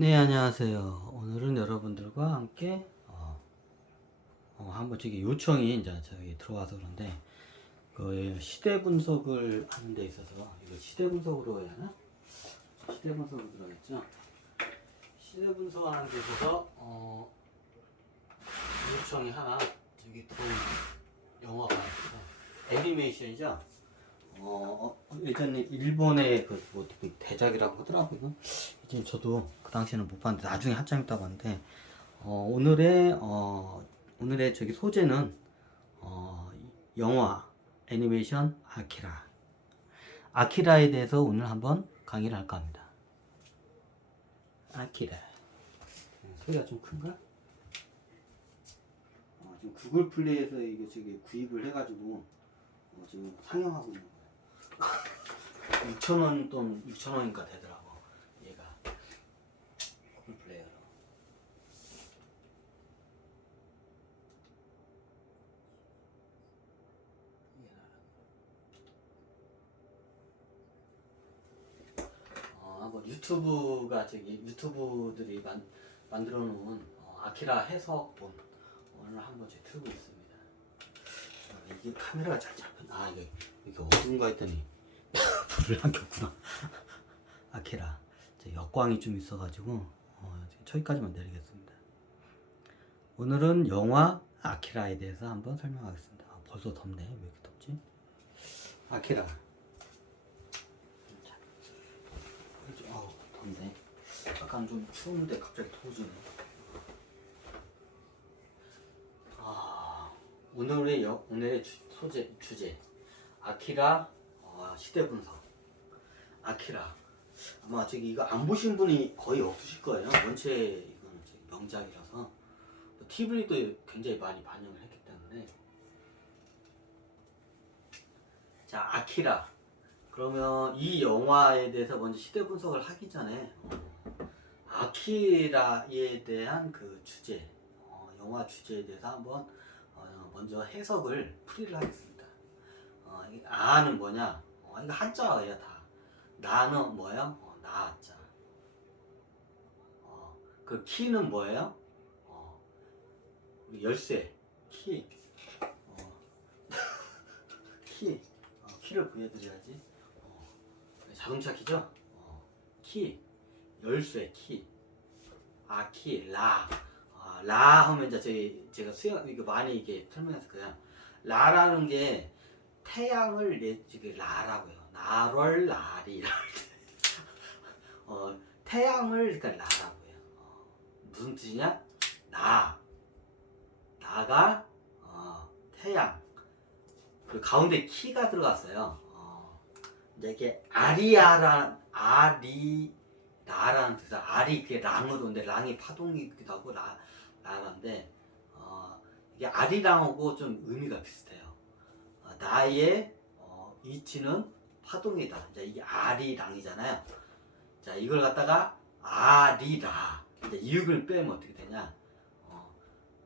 네, 안녕하세요. 오늘은 여러분들과 함께 한번 저기 요청이 이제 저기 들어와서 그런데 그 시대 분석을 하는 데 있어서 이거 시대 분석으로 해야 하나? 시대 분석으로 들어가겠죠? 시대 분석하는 데 있어서 요청이 하나 저기 들어온 영화가 있어서 애니메이션이죠. 예전에 일본의 뭐 대작이라고 하더라고요. 이제 저도 그 당시에는 못 봤는데 나중에 한참 있다 봤는데 오늘의 저기 소재는 영화 애니메이션 아키라. 아키라에 대해서 오늘 한번 강의를 할까 합니다. 아키라. 소리가 좀 큰가? 지금 구글 플레이에서 이게 저기 구입을 해가지고 지금 상영하고 있는 거예요. 6,000원 돈 6,000원인가 되더라고 얘가 구글 플레이어로. 한번 유튜브가 저기 유튜브들이 만들어 놓은 아키라 해석본 오늘 한번 제가 틀고 있습니다. 이게 카메라가 잘 잡힌. 이게 어딘가 했더니 불을 안 켰구나. 아키라 역광이 좀 있어가지고 저기까지만 내리겠습니다. 오늘은 영화 아키라에 대해서 한번 설명하겠습니다. 벌써 덥네. 왜 이렇게 덥지? 아키라. 덥네. 약간 좀 추운데 갑자기 더워지네. 오늘의 주제 아키라 시대 분석. 아키라. 아마 저기 이거 안 보신 분이 거의 없으실 거예요. 원체 이거는 명작이라서 TV도 굉장히 많이 반영을 했기 때문에. 자, 아키라. 그러면 이 영화에 대해서 먼저 시대 분석을 하기 전에 아키라에 대한 그 주제, 영화 주제에 대해서 한번 먼저 해석을 풀이를 하겠습니다. 아는 뭐냐? 이거 한자어예요 다. 나는 뭐예요? 나자. 그 키는 뭐예요? 우리 열쇠 키. 키. 키를 보여드려야지. 자동차 키죠? 키. 열쇠 키. 키. 라 하면 이제 제가 이거 많이 이게 설명했을 거예요. 라라는 게 태양을 라라고요. 나럴 라리. 태양을 그러니까 라라고요. 무슨 뜻이냐? 나가 태양. 그 가운데 키가 들어갔어요. 이제 이게 아리라라는 뜻은 아리 그게 랑으로 근데 랑이 파동이기도 하고 라란데 이게 아리랑하고 좀 의미가 비슷해요. 나의 이치는 파동이다. 이제 이게 아리랑이잖아요. 자, 이걸 갖다가 아리라. 이제 이육을 빼면 어떻게 되냐?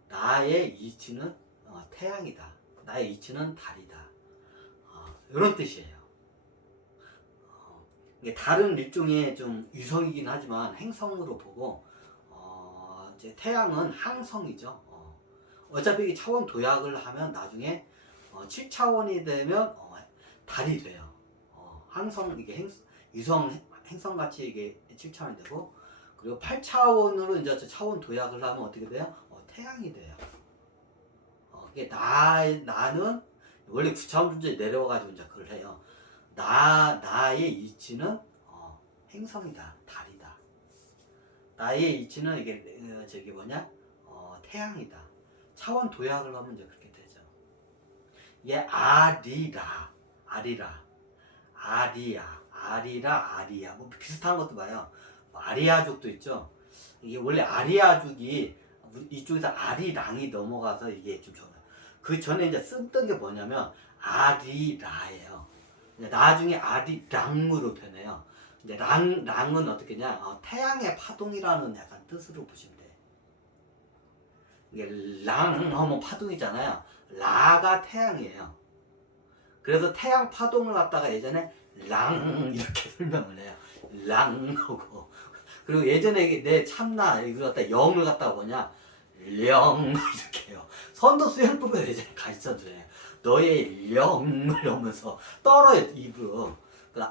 나의 이치는 태양이다. 나의 이치는 달이다. 이런 뜻이에요. 이게 다른 일종의 좀 유성이긴 하지만 행성으로 보고 이제 태양은 항성이죠. 어차피 이게 차원 도약을 하면 나중에 7차원이 되면 달이 돼요. 항성 이게 유성 행성같이 이게 7차원이 되고, 그리고 8차원으로 이제 차원 도약을 하면 어떻게 돼요? 태양이 돼요. 이게 나는 원래 9차원 존재 내려와가지고 이제 그걸 해요. 나의 이치는 행성이다, 달이다. 나의 이치는 이게 저기 뭐냐? 태양이다. 차원 도약을 하면 이제 그렇게 되죠. 이게 아리야. 뭐 비슷한 것도 봐요. 아리아족도 있죠. 이게 원래 아리아족이 이쪽에서 아리랑이 넘어가서 이게 좀 좋아요. 그 전에 이제 쓰던 게 뭐냐면 아리라예요. 나중에 아리랑으로 변해요. 이제 랑은 어떻게냐? 태양의 파동이라는 약간 뜻으로 보시면 돼. 이게 랑 하면 파동이잖아요. 라가 태양이에요. 그래서 태양 파동을 갖다가 예전에 랑 이렇게 설명을 해요. 랑하고 그리고 예전에 내 참나 이거 갖다 영을 갖다가 뭐냐 령 이렇게 해요. 선도 수행법에 예전에 가르쳐줘요. 너의 영을 하면서 떨어요 입으로. 그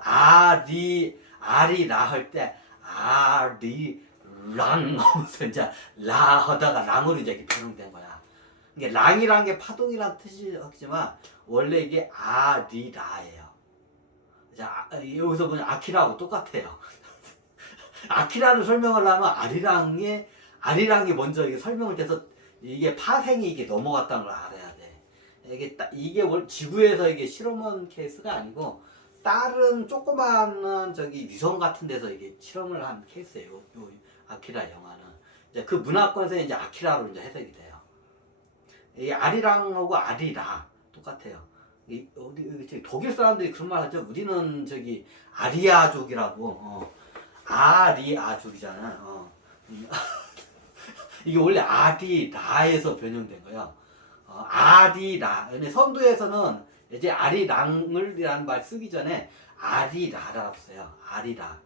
아리라 할 때 아리랑 하면서 이제 라 하다가 랑으로 이제 변형된 거야. 이게 랑이란 게 파동이란 뜻이지만 원래 이게 아리라예요. 자, 여기서 보면 아키라하고 똑같아요. 아키라를 설명하려면 아리랑이 먼저 이게 설명을 돼서 이게 파생이 이게 넘어갔다는 걸 알아야 돼. 이게 지구에서 이게 실험한 케이스가 아니고 다른 조그마한 저기 위성 같은 데서 이게 실험을 한 케이스예요. 요 아키라 영화는 이제 그 문화권에서 이제 아키라로 이제 해석이 돼요. 이 아리랑하고 아리라 똑같아요. 어디 독일 사람들이 그런 말 하죠. 우리는 저기 아리아족이라고. 아리아족이잖아. 이게 원래 아리라에서 변형된 거예요. 아리라. 근데 선두에서는 이제 아리랑을이라는 말 쓰기 전에 아리라라고 써요. 아리라.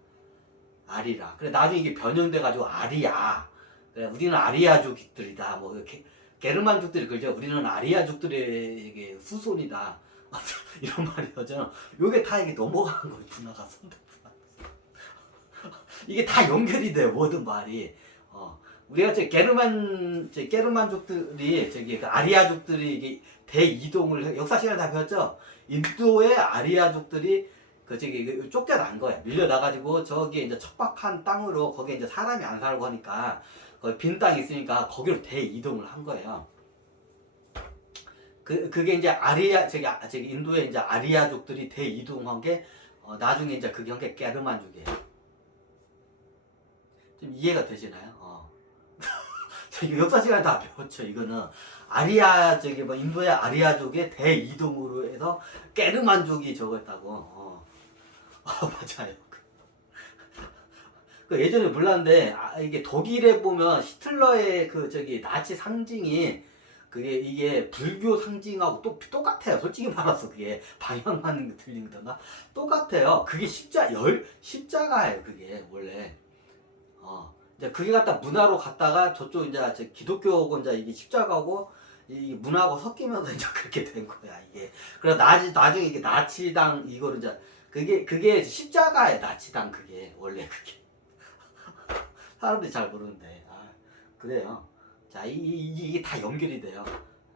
그래 나중에 이게 변형돼가지고 아리아. 그래 우리는 아리아족들이다. 뭐 이렇게 게르만족들이 그러죠. 우리는 아리아족들의 후손이다. 이런 말이 하잖아. 요게 다 이게 넘어가는 거예요. 문화가 선두 문화. 이게 다 연결이 돼요. 모든 말이. 우리가 게르만족들이 그 아리아족들이 이게 대이동을 역사 시간에 다 배웠죠. 인도의 아리아족들이 쫓겨난 거야. 밀려나가지고 저기에 이제 척박한 땅으로 거기에 이제 사람이 안 살고 하니까 거기 빈 땅이 있으니까 거기로 대이동을 한 거예요. 그게 이제 인도의 이제 아리아족들이 대이동한 게 나중에 이제 그게 한 게 게르만족이에요. 좀 이해가 되시나요? 역사 시간에 다 배웠죠. 이거는 인도의 아리아족의 대이동으로 해서 게르만족이 저거였다고. 맞아요. 그 예전에 몰랐는데 이게 독일에 보면 히틀러의 나치 상징이 이게 불교 상징하고 똑같아요. 솔직히 말해서 그게 방향만 틀린 거나 똑같아요. 그게 십자가예요. 그게 원래. 이제 그게 문화로 갔다가 저쪽 이제 기독교고 이제 이게 십자가고 이 문화하고 섞이면서 이제 그렇게 된 거야 이게. 그래서 나중에 이게 나치당 이거를 이제 그게 십자가예요. 나치당 그게 원래 그게. 사람들이 잘 모르는데 그래요. 자 이게 다 연결이 돼요.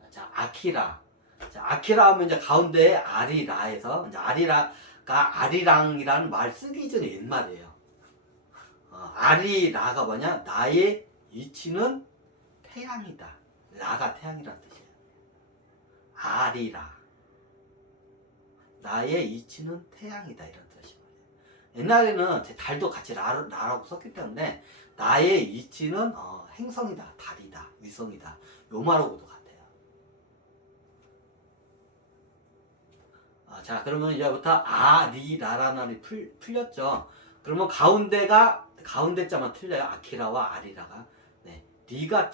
자 아키라. 자 아키라 하면 이제 가운데 아리라에서 이제 아리라가 아리랑이라는 말 쓰기 전에 옛말이에요. 아리라가 뭐냐? 나의 이치는 태양이다. 라가 태양이라는 뜻이에요. 아리라. 나의 이치는 태양이다. 이런 뜻이에요. 옛날에는 달도 같이 라라고 썼기 때문에 나의 이치는 행성이다. 달이다. 위성이다. 요 말하고도 같아요. 자 그러면 이제부터 아리라라는 말이 풀렸죠. 그러면 가운데 자만 틀려요. 아키라와 아리라가. 네. 리가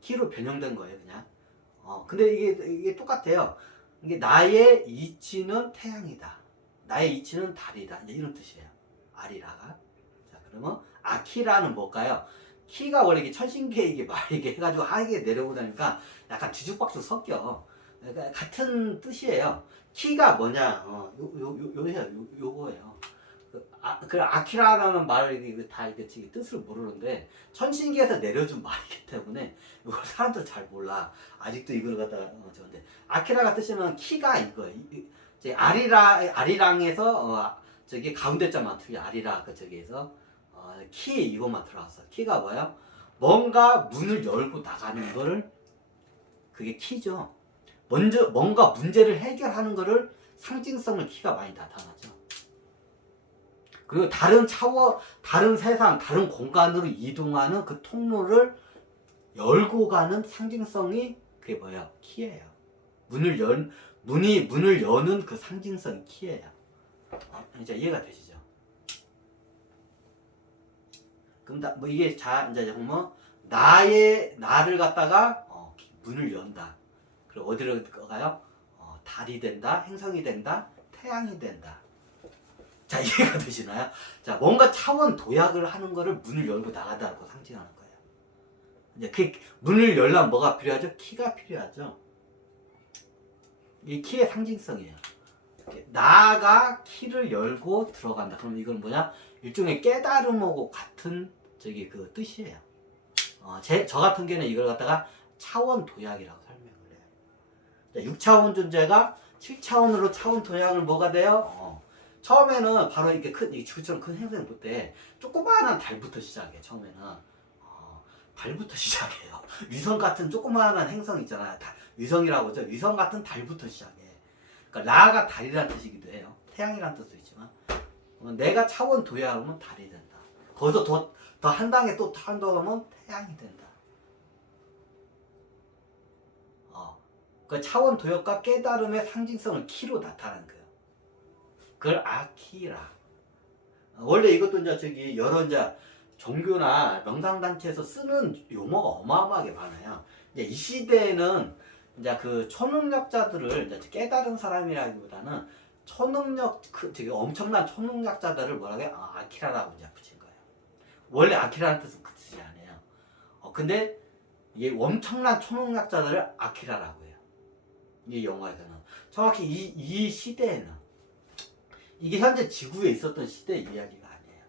키로 변형된 거예요, 그냥. 근데 이게 똑같아요. 이게 나의 이치는 태양이다. 나의 이치는 달이다. 이제 이런 뜻이에요. 아리라가. 자, 그러면 아키라는 뭘까요? 키가 원래 이게 천신계 이게 이게 해가지고 하게 내려오다니까 약간 뒤죽박죽 섞여. 그러니까 같은 뜻이에요. 키가 뭐냐? 요거예요. 그 아키라라는 말이 다 이게 뜻을 모르는데 천신계에서 내려준 말이기 때문에 이걸 사람들 잘 몰라. 아직도 이걸 갖다가 저런데 아키라가 뜻이면 키가 이거예요. 아리랑에서 저기 가운데 자만 틀려. 아리라 저기에서 키 이것만 들어왔어. 키가 뭐야? 뭔가 문을 열고 나가는 거를 그게 키죠. 먼저 뭔가 문제를 해결하는 거를 상징성을 키가 많이 나타나죠. 그리고 다른 세상, 다른 공간으로 이동하는 그 통로를 열고 가는 상징성이 그게 뭐예요? 키예요. 문을 여는 그 상징성이 키예요. 이제 이해가 되시죠? 그럼 이게 이제 뭐 나를 갖다가 문을 연다. 그리고 어디로 가요? 달이 된다, 행성이 된다, 태양이 된다. 자, 이해가 되시나요? 자, 뭔가 차원 도약을 하는 거를 문을 열고 나가다라고 상징하는 거예요. 이제 그 문을 열려면 뭐가 필요하죠? 키가 필요하죠. 이 키의 상징성이에요. 나가 키를 열고 들어간다. 그럼 이건 뭐냐? 일종의 깨달음하고 같은 저기 그 뜻이에요. 저 같은 경우는 이걸 갖다가 차원 도약이라고 설명을 해요. 자, 6차원 존재가 7차원으로 차원 도약을 뭐가 돼요? 처음에는 바로 이렇게 이 지구처럼 큰 행성을 볼 때 조그마한 달부터 시작해요. 처음에는 달부터 시작해요. 위성 같은 조그마한 행성 있잖아요. 위성이라고 하죠. 위성 같은 달부터 시작해. 그러니까 라가 달이라는 뜻이기도 해요. 태양이라는 뜻도 있지만 내가 차원 도약하면 달이 된다. 거기서 더 한 단계 또 탄도하면 태양이 된다. 그 차원 도약과 깨달음의 상징성을 키로 나타내는 거예요. 그걸 아키라. 원래 이것도 이제 저기 여러 이제 종교나 명상단체에서 쓰는 용어가 어마어마하게 많아요. 이제 이 시대에는 이제 그 초능력자들을 이제 깨달은 사람이라기보다는 되게 엄청난 초능력자들을 뭐라고 해요? 아키라라고 이제 붙인 거예요. 원래 아키라는 뜻은 그 뜻이 아니에요. 근데 이게 엄청난 초능력자들을 아키라라고 해요. 이 영화에서는. 정확히 이 시대에는 이게 현재 지구에 있었던 시대의 이야기가 아니에요.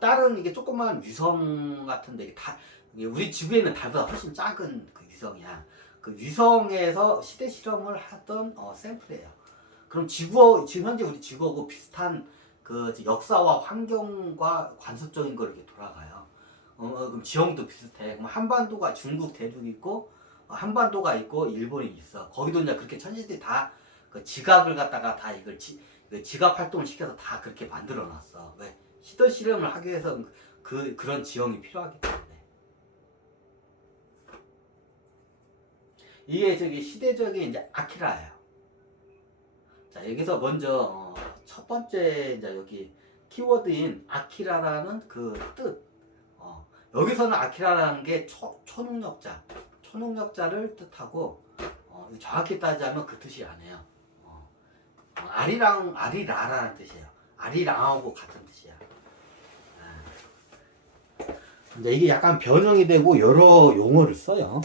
다른 이게 조그만 위성 같은데 이게 우리 지구에는 달보다 훨씬 작은 그 위성이야. 그 위성에서 시대 실험을 하던 샘플이에요. 그럼 지금 현재 우리 지구하고 비슷한 그 역사와 환경과 관습적인 걸 이렇게 돌아가요. 그럼 지형도 비슷해. 그럼 한반도가 중국 대륙 있고 한반도가 있고 일본이 있어. 거기도 이제 그렇게 천지들이 다 그 지각을 갖다가 다 이걸 지각 활동을 시켜서 다 그렇게 만들어 놨어. 왜? 시도 실험을 하기 위해서 그런 지형이 필요하기 때문에. 이게 저기 시대적인 이제 아키라예요. 자, 여기서 먼저 첫 번째 이제 여기 키워드인 아키라라는 그 뜻. 여기서는 아키라라는 게 초능력자를 뜻하고 정확히 따지자면 그 뜻이 아니에요. 아리라라는 뜻이에요. 아리랑하고 같은 뜻이야. 근데 이게 약간 변형이 되고 여러 용어를 써요.